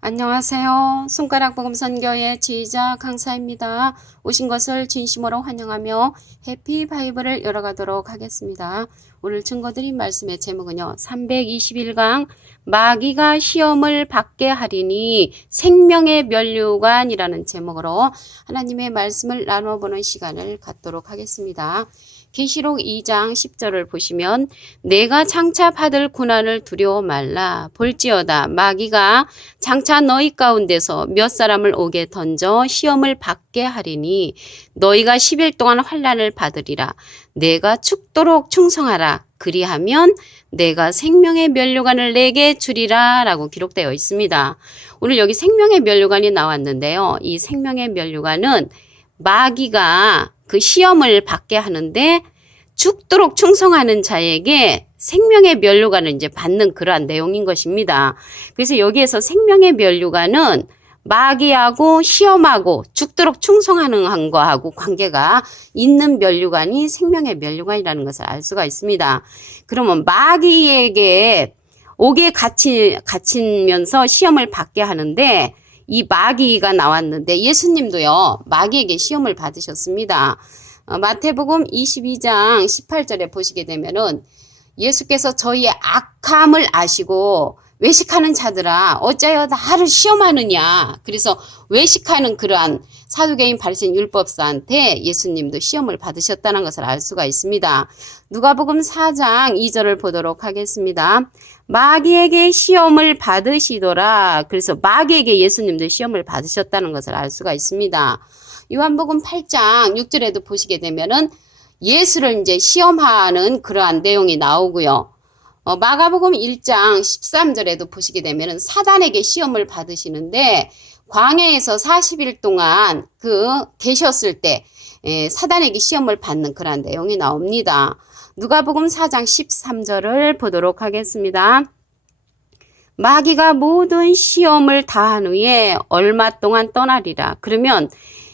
안녕하세요. 손가락 복음 선교의 지휘자 강사입니다. 오신 것을 진심으로 환영하며 해피 바이블을 열어가도록 하겠습니다. 오늘 증거드린 말씀의 제목은요. 321강 마귀가 시험을 받게 하리니 생명의 면류관이라는 제목으로 하나님의 말씀을 나눠보는 시간을 갖도록 하겠습니다. 계시록 2장 10절을 보시면 내가 장차 받을 고난을 두려워 말라. 볼지어다 마귀가 장차 너희 가운데서 몇 사람을 옥에 던져 시험을 받게 하리니 너희가 10일 동안 환난을 받으리라. 내가 죽도록 충성하라. 그리하면 내가 생명의 면류관을 내게 주리라 라고 기록되어 있습니다. 오늘 여기 생명의 면류관이 나왔는데요. 이 생명의 면류관은 마귀가 그 시험을 받게 하는데 죽도록 충성하는 자에게 생명의 면류관을 이제 받는 그러한 내용인 것입니다. 그래서 여기에서 생명의 면류관은 마귀하고 시험하고 죽도록 충성하는 거하고 관계가 있는 면류관이 생명의 면류관이라는 것을 알 수가 있습니다. 그러면 마귀에게 옥에 갇히면서 시험을 받게 하는데 이 마귀가 나왔는데 예수님도요 마귀에게 시험을 받으셨습니다. 마태복음 22장 18절에 보시게 되면은 예수께서 저희의 악함을 아시고 외식하는 자들아 어찌하여 나를 시험하느냐. 그래서 외식하는 그러한 사두개인 바리새인 율법사한테 예수님도 시험을 받으셨다는 것을 알 수가 있습니다. 누가복음 4장 2절을 보도록 하겠습니다. 마귀에게 시험을 받으시더라. 그래서 마귀에게 예수님도 시험을 받으셨다는 것을 알 수가 있습니다. 요한복음 8장 6절에도 보시게 되면은 예수를 이제 시험하는 그러한 내용이 나오고요. 마가복음 1장 13절에도 보시게 되면은 사단에게 시험을 받으시는데 광야에서 40일 동안 계셨을 때 사단에게 시험을 받는 그러한 내용이 나옵니다. 누가복음 4장 13절을 보도록 하겠습니다. 마귀가 모든 시험을 다한 후에 얼마 동안 떠나리라. 그러면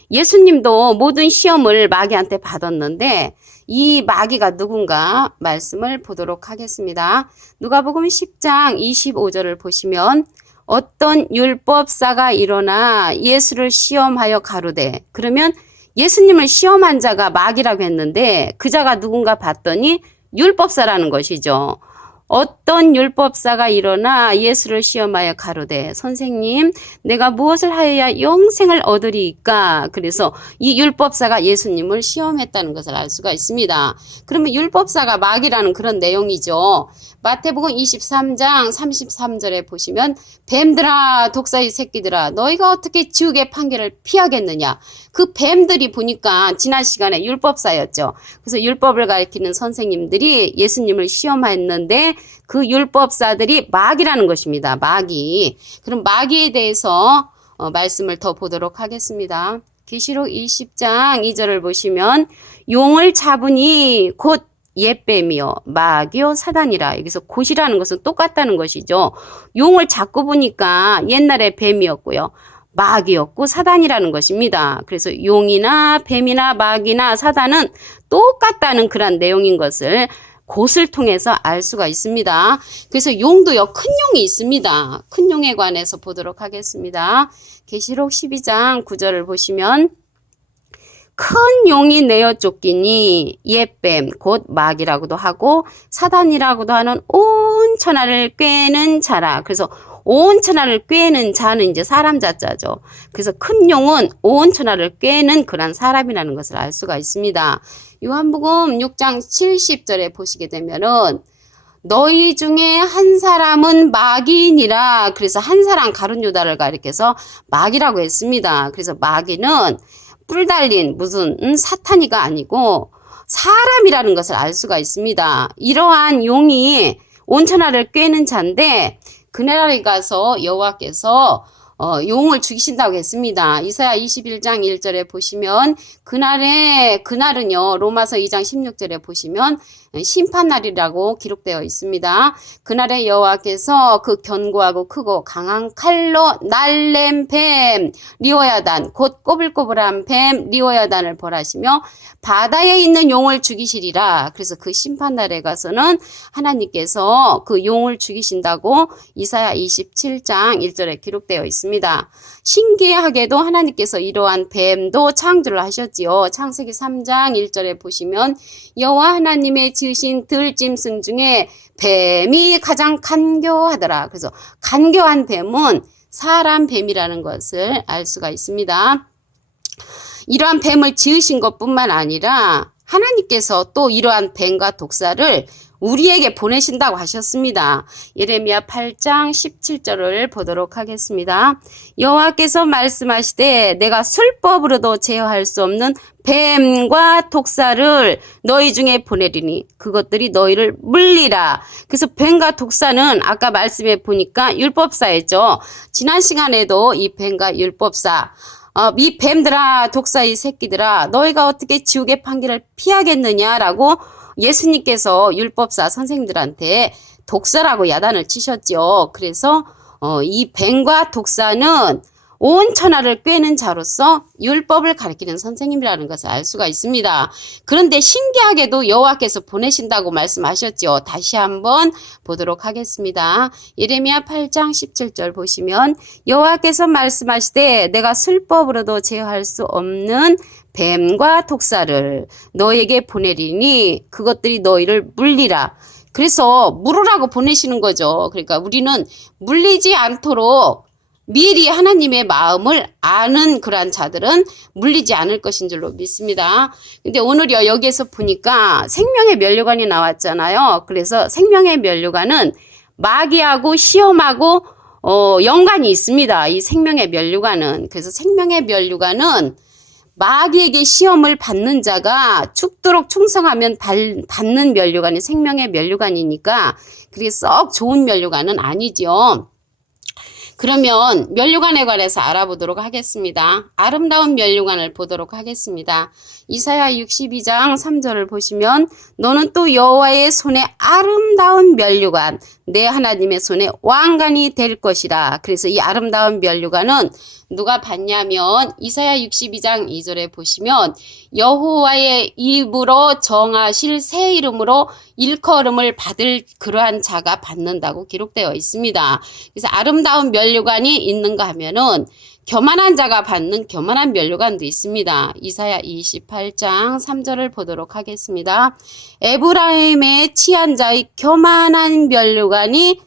예수님도 모든 시험을 마귀한테 받았는데 이 마귀가 누군가 말씀을 보도록 하겠습니다. 누가복음 10장 25절을 보시면 어떤 율법사가 일어나 예수를 시험하여 가로되 그러면 예수님을 시험한 자가 마귀라고 했는데 그 자가 누군가 봤더니 율법사라는 것이죠. 어떤 율법사가 일어나 예수를 시험하여 가로되 선생님 내가 무엇을 하여야 영생을 얻으리이까. 그래서 이 율법사가 예수님을 시험했다는 것을 알 수가 있습니다. 그러면 율법사가 마귀라는 그런 내용이죠. 마태복음 23장 33절에 보시면 뱀들아 독사의 새끼들아 너희가 어떻게 지옥의 판결을 피하겠느냐. 그 뱀들이 보니까 지난 시간에 율법사였죠. 그래서 율법을 가르치는 선생님들이 예수님을 시험했는데 그 율법사들이 마귀라는 것입니다. 마귀. 그럼 마귀에 대해서 말씀을 더 보도록 하겠습니다. 계시록 20장 2절을 보시면 용을 잡으니 곧 옛뱀이요 마귀요 사단이라. 여기서 곧이라는 것은 똑같다는 것이죠. 용을 잡고 보니까 옛날에 뱀이었고요. 마귀였고 사단이라는 것입니다. 그래서 용이나 뱀이나 마귀나 사단은 똑같다는 그런 내용인 것을 곧을 통해서 알 수가 있습니다. 그래서 용도요 큰 용이 있습니다. 큰 용에 관해서 보도록 하겠습니다. 계시록 12장 9절을 보시면 큰 용이 내어 쫓기니 옛뱀 곧 마귀라고도 하고 사단이라고도 하는 온 천하를 꿰는 자라. 그래서 온 천하를 꿰는 자는 이제 사람 자자죠. 그래서 큰 용은 온 천하를 꿰는 그런 사람이라는 것을 알 수가 있습니다. 요한복음 6장 70절에 보시게 되면은 너희 중에 한 사람은 마귀니라. 그래서 한 사람 가룟 유다를 가리켜서 마귀라고 했습니다. 그래서 마귀는 뿔 달린 무슨 사탄이가 아니고 사람이라는 것을 알 수가 있습니다. 이러한 용이 온천하를 꿰는 자인데 그날에 가서 여호와께서 용을 죽이신다고 했습니다. 이사야 21장 1절에 보시면 그날은요 로마서 2장 16절에 보시면 심판날이라고 기록되어 있습니다. 그날에 여호와께서 그 견고하고 크고 강한 칼로 날렘 뱀 리오야단 곧 꼬불꼬불한 뱀 리오야단을 벌하시며 바다에 있는 용을 죽이시리라. 그래서 그 심판날에 가서는 하나님께서 그 용을 죽이신다고 이사야 27장 1절에 기록되어 있습니다. 신기하게도 하나님께서 이러한 뱀도 창조를 하셨지요. 창세기 3장 1절에 보시면 여호와 하나님의 지으신 들짐승 중에 뱀이 가장 간교하더라. 그래서 간교한 뱀은 사람 뱀이라는 것을 알 수가 있습니다. 이러한 뱀을 지으신 것뿐만 아니라 하나님께서 또 이러한 뱀과 독사를 우리에게 보내신다고 하셨습니다. 예레미야 8장 17절을 보도록 하겠습니다. 여호와께서 말씀하시되 내가 술법으로도 제어할 수 없는 뱀과 독사를 너희 중에 보내리니 그것들이 너희를 물리라. 그래서 뱀과 독사는 아까 말씀해 보니까 율법사였죠. 지난 시간에도 이 뱀과 율법사 이 뱀들아 독사의 새끼들아 너희가 어떻게 지옥의 판결을 피하겠느냐라고 예수님께서 율법사 선생님들한테 독사라고 야단을 치셨죠. 그래서 이 뱀과 독사는 온 천하를 꿰는 자로서 율법을 가르치는 선생님이라는 것을 알 수가 있습니다. 그런데 신기하게도 여호와께서 보내신다고 말씀하셨죠. 다시 한번 보도록 하겠습니다. 예레미야 8장 17절 보시면 여호와께서 말씀하시되 내가 술법으로도 제어할 수 없는 뱀과 독사를 너에게 보내리니 그것들이 너희를 물리라. 그래서 물으라고 보내시는 거죠. 그러니까 우리는 물리지 않도록 미리 하나님의 마음을 아는 그러한 자들은 물리지 않을 것인 줄로 믿습니다. 근데 오늘요 여기에서 보니까 생명의 면류관이 나왔잖아요. 그래서 생명의 면류관은 마귀하고 시험하고 연관이 있습니다. 이 생명의 면류관은. 그래서 생명의 면류관은 마귀에게 시험을 받는 자가 죽도록 충성하면 받는 면류관이 생명의 면류관이니까 그게 썩 좋은 면류관은 아니죠. 그러면 면류관에 관해서 알아보도록 하겠습니다. 아름다운 면류관을 보도록 하겠습니다. 이사야 62장 3절을 보시면 너는 또 여호와의 손에 아름다운 면류관 내 하나님의 손에 왕관이 될 것이라. 그래서 이 아름다운 면류관은 누가 받냐면 이사야 62장 2절에 보시면 여호와의 입으로 정하실 새 이름으로 일컬음을 받을 그러한 자가 받는다고 기록되어 있습니다. 그래서 아름다운 면류관이 있는가 하면은 교만한 자가 받는 교만한 면류관도 있습니다. 이사야 28장 3절을 보도록 하겠습니다. 에브라임의 취한 자의 교만한 면류관이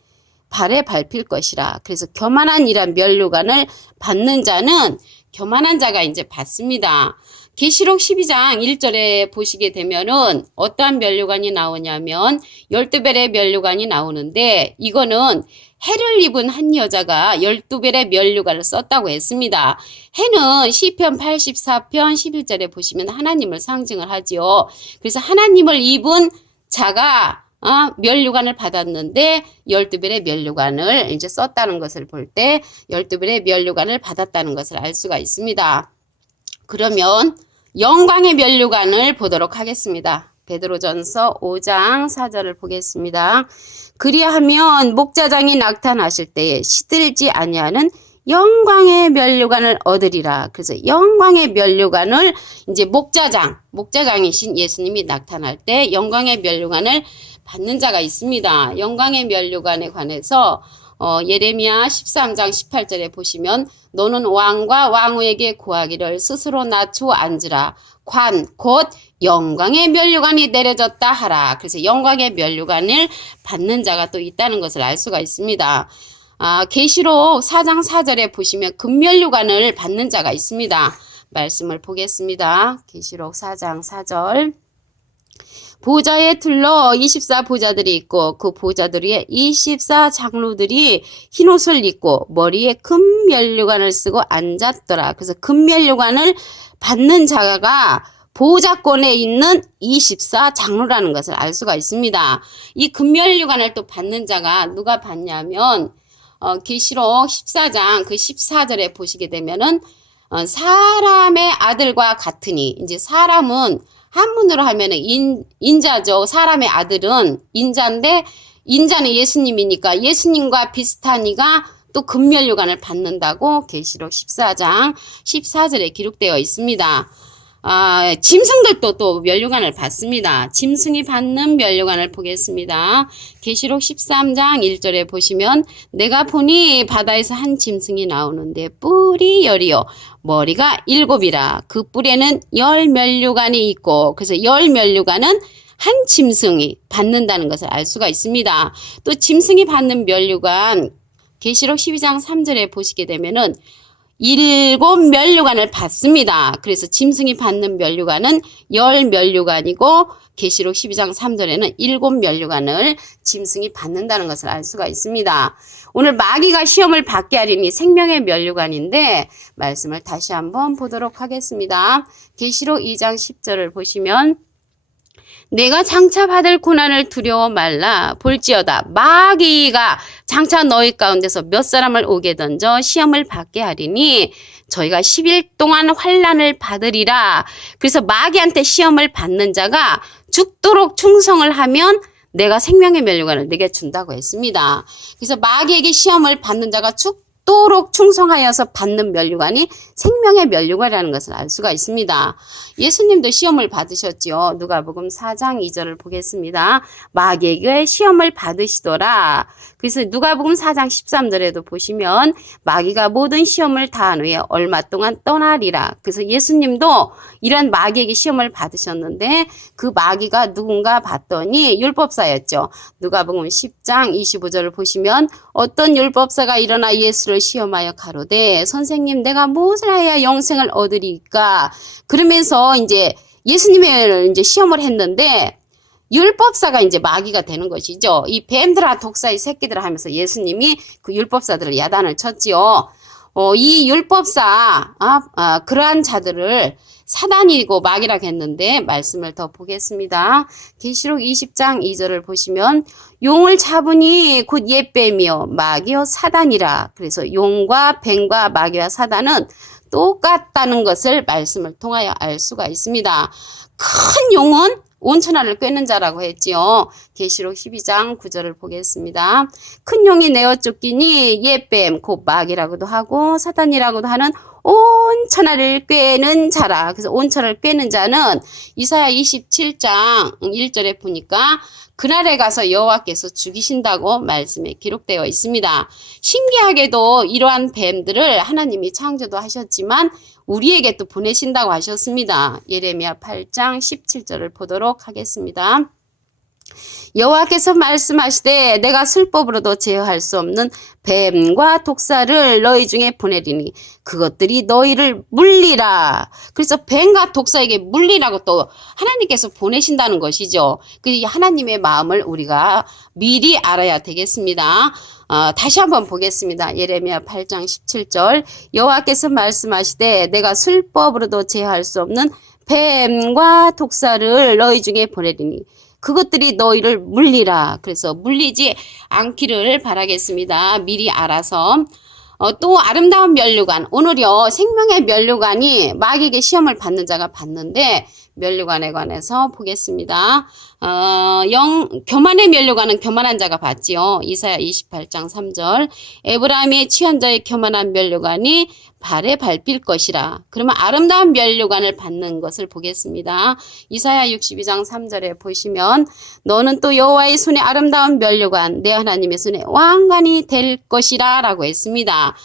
발에 밟힐 것이라. 그래서 교만한 이란 면류관을 받는 자는 교만한 자가 이제 받습니다. 계시록 12장 1절에 보시게 되면은 어떠한 면류관이 나오냐면 12벨의 면류관이 나오는데 이거는 해를 입은 한 여자가 12벨의 면류관을 썼다고 했습니다. 해는 시편 84편 11절에 보시면 하나님을 상징을 하지요. 그래서 하나님을 입은 자가 면류관을 받았는데 12벨의 면류관을 이제 썼다는 것을 볼 때 12벨의 면류관을 받았다는 것을 알 수가 있습니다. 그러면 영광의 면류관을 보도록 하겠습니다. 베드로전서 5장 4절을 보겠습니다. 그리하면 목자장이 낙탄하실 때에 시들지 아니하는 영광의 면류관을 얻으리라. 그래서 영광의 면류관을 이제 목자장이신 예수님이 나타날 때 영광의 면류관을 받는 자가 있습니다. 영광의 면류관에 관해서 예레미야 13장 18절에 보시면 너는 왕과 왕후에게 고하기를 스스로 낮추어 앉으라. 관, 곧 영광의 면류관이 내려졌다 하라. 그래서 영광의 면류관을 받는 자가 또 있다는 것을 알 수가 있습니다. 계시록 4장 4절에 보시면 금면류관을 받는 자가 있습니다. 말씀을 보겠습니다. 계시록 4장 4절. 보좌에 둘러 24보좌들이 있고 그 보좌들 위에 24장로들이 흰옷을 입고 머리에 금면류관을 쓰고 앉았더라. 그래서 금면류관을 받는 자가 보좌권에 있는 24장로라는 것을 알 수가 있습니다. 이 금면류관을 또 받는 자가 누가 받냐면 계시록 14장 그 14절에 보시게 되면은 사람의 아들과 같으니 이제 사람은 한문으로 하면은 인자죠. 사람의 아들은 인자인데 인자는 예수님이니까 예수님과 비슷한 이가 또 금면류관을 받는다고 계시록 14장 14절에 기록되어 있습니다. 짐승들도 또 면류관을 받습니다. 짐승이 받는 면류관을 보겠습니다. 계시록 13장 1절에 보시면 내가 보니 바다에서 한 짐승이 나오는데 뿔이 10이요 머리가 7이라 그 뿔에는 10면류관이 있고 그래서 10면류관은 한 짐승이 받는다는 것을 알 수가 있습니다. 또 짐승이 받는 면류관 계시록 12장 3절에 보시게 되면은 7면류관을 받습니다. 그래서 짐승이 받는 면류관은 10면류관이고 계시록 12장 3절에는 7면류관을 짐승이 받는다는 것을 알 수가 있습니다. 오늘 마귀가 시험을 받게 하리니 생명의 면류관인데 말씀을 다시 한번 보도록 하겠습니다. 계시록 2장 10절을 보시면 내가 장차 받을 고난을 두려워 말라 볼지어다 마귀가 장차 너희 가운데서 몇 사람을 오게 던져 시험을 받게 하리니 저희가 10일 동안 환난을 받으리라. 그래서 마귀한테 시험을 받는 자가 죽도록 충성을 하면 내가 생명의 면류관을 내게 준다고 했습니다. 그래서 마귀에게 시험을 받는 자가 죽도록 충성하여서 받는 면류관이 생명의 면류관이라는 것을 알 수가 있습니다. 예수님도 시험을 받으셨지요. 누가복음 4장 2절을 보겠습니다. 마귀에게 시험을 받으시더라. 그래서 누가복음 4장 13절에도 보시면 마귀가 모든 시험을 다한 후에 얼마 동안 떠나리라. 그래서 예수님도 이런 마귀에게 시험을 받으셨는데 그 마귀가 누군가 봤더니 율법사였죠. 누가복음 10장 25절을 보시면 어떤 율법사가 일어나 예수를 시험하여 가로되 선생님 내가 무엇을 하여야 영생을 얻으리까? 그러면서 이제 예수님을 이제 시험을 했는데 율법사가 이제 마귀가 되는 것이죠. 이 뱀들아 독사의 새끼들아 하면서 예수님이 그 율법사들을 야단을 쳤지요. 이 율법사 그러한 자들을 사단이고 마귀라고 했는데 말씀을 더 보겠습니다. 계시록 20장 2절을 보시면 용을 잡으니 곧 옛뱀이요 마귀요 사단이라. 그래서 용과 뱀과 마귀와 사단은 똑같다는 것을 말씀을 통하여 알 수가 있습니다. 큰 용은 온천하를 꿰는 자라고 했지요. 계시록 12장 9절을 보겠습니다. 큰 용이 내어 쫓기니 옛뱀 곧 마귀라고도 하고 사단이라고도 하는 온천하를 꿰는 자라. 그래서 온천을 꿰는 자는 이사야 27장 1절에 보니까 그날에 가서 여호와께서 죽이신다고 말씀에 기록되어 있습니다. 신기하게도 이러한 뱀들을 하나님이 창조도 하셨지만 우리에게 또 보내신다고 하셨습니다. 예레미야 8장 17절을 보도록 하겠습니다. 여호와께서 말씀하시되 내가 술법으로도 제어할 수 없는 뱀과 독사를 너희 중에 보내리니 그것들이 너희를 물리라. 그래서 뱀과 독사에게 물리라고 또 하나님께서 보내신다는 것이죠. 그 하나님의 마음을 우리가 미리 알아야 되겠습니다. 다시 한번 보겠습니다. 예레미야 8장 17절 여호와께서 말씀하시되 내가 술법으로도 제어할 수 없는 뱀과 독사를 너희 중에 보내리니 그것들이 너희를 물리라. 그래서 물리지 않기를 바라겠습니다. 미리 알아서. 또 아름다운 면류관. 오늘요 생명의 면류관이 마귀에게 시험을 받는 자가 받는데 면류관에 관해서 보겠습니다. 교만의 면류관은 교만한 자가 받지요. 이사야 28장 3절 에브라임의 취한 자의 교만한 면류관이 발에 밟힐 것이라. 그러면 아름다운 면류관을 받는 것을 보겠습니다. 이사야 62장 3절에 보시면 너는 또 여호와의 손에 아름다운 면류관 내 하나님의 손에 왕관이 될 것이라 라고 했습니다.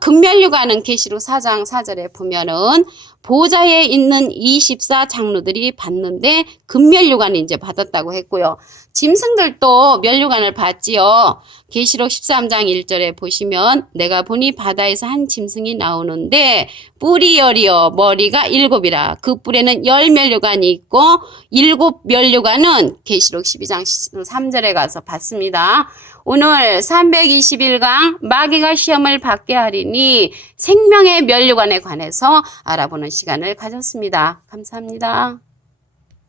금면류관은 계시록 4장 4절에 보면은 보좌에 있는 24 장로들이 받는데 금면류관을 이제 받았다고 했고요. 짐승들도 면류관을 받지요. 계시록 13장 1절에 보시면 내가 보니 바다에서 한 짐승이 나오는데 뿔이 10이요 머리가 7이라. 그 뿔에는 10면류관이 있고 7면류관은 계시록 12장 3절에 가서 받습니다. 오늘 321강 마귀가 시험을 받게 하리니 생명의 면류관에 관해서 알아보는 시간을 가졌습니다. 감사합니다.